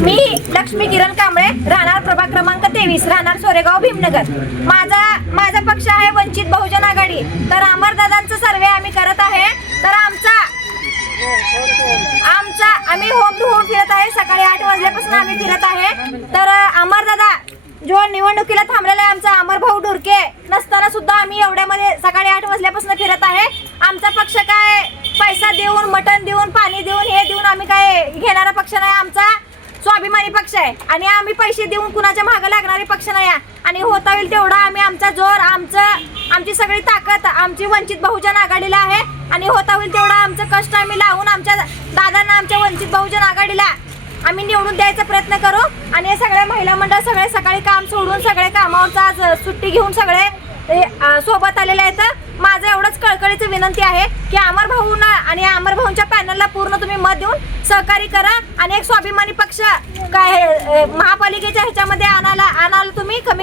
मी लक्ष्मी किरण कांबळे, राहणार प्रभाग क्रमांक 23, राहणार सोरेगाव भीमनगर। माझा पक्ष आहे वंचित बहुजन आघाडी। तर अमरदादांचा सर्वे आम्ही करत आहे। तर आम्ही होम टू होम फिरत आहे। सकाळी 8 वाजल्यापासून आम्ही फिरत आहे। तर अमरदादा जो निवडणुकीला थांबलेला आहे, आमचा अमरभाऊ ढुरके नसताना सुद्धा आम्ही एवढ्यामध्ये सकाळी 8 वाजल्यापासून फिरत आहे। आमचा पक्ष काय पैसा देऊन, मटण देऊन, पाणी देऊन, हे देऊन आम्ही काय घेणारा पक्ष नाही। आमचा स्वाभिमानी पक्ष आहे आणि आम्ही पैसे देऊन कुणाच्या मागे लागणारे पक्ष नाही। आणि होता होईल तेवढा आम्ही आमचा जोर, आमची सगळी ताकद आमची वंचित बहुजन आघाडीला आहे। आणि होता होईल तेवढा आमचं कष्ट आम्ही लावून आमच्या दादांना, आमच्या वंचित बहुजन आघाडीला आम्ही निवडून द्यायचा प्रयत्न करू। आणि सगळे महिला मंडळ सगळे सकाळी काम सोडून, सगळे कामावरचा आज सुट्टी घेऊन सगळे सोबत आलेले आहेत। माझं एवढंच कळकळीचं विनंती आहे की अमरभाऊंना आणि अमरभाऊंच्या पॅनलला पूर्ण तुम्ही मत देऊन सहकार्य करा। आणि एक स्वाभिमानी पक्ष काय महापालिकेच्या ह्याच्यामध्ये आणायला तुम्ही कमी